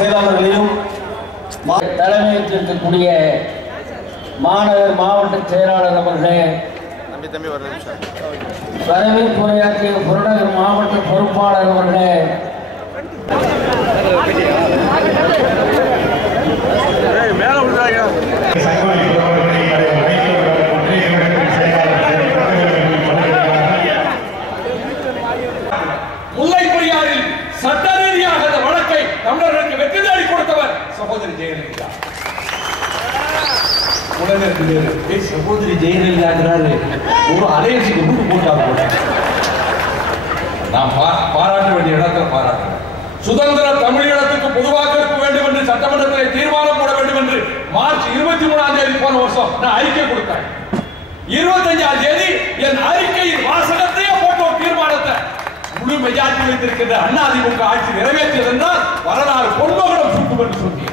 செயலாளர்களையும் தலைமையேற்றிருக்கக்கூடிய மாநகர் மாவட்ட செயலாளர் அவர்களே, வரவேற்புரையாற்றிய புறநகர் மாவட்ட பொறுப்பாளர் அவர்களே, முல்லைப்பெரியாறில் சட்ட ரீதியாக அந்த வழக்கை தமிழர்களுக்கு வெற்றி தேடி கொடுத்தவர் சகோதரி ஜெயலலிதா. உடனே சகோதரி ஜெயலலிதா ஒரு அலையன்ஸுக்கு முட்டு போட்டாங்க. நான் பாராட்ட வேண்டிய இடத்துல பாராட்டுறேன். சுதந்திர தமிழீழத்துக்கு பொதுவாக்க வேண்டும் என்று சட்டமன்றத்தில் தீர்மானம் போட வேண்டும் என்று மார்ச் 23ஆம் தேதி போன வருஷம் நான் அறிக்கை கொடுத்தேன். 25ஆம் தேதி என் அறிக்கையின் வாசகத்தையே போட்ட ஒரு தீர்மானத்தை முழு மெஜாரிட்டி வைத்திருக்கின்ற அதிமுக ஆட்சி நிறைவேற்றியது என்றால் வரலாறு பொன்மகனம் சுட்டும் என்று சொன்னேன்.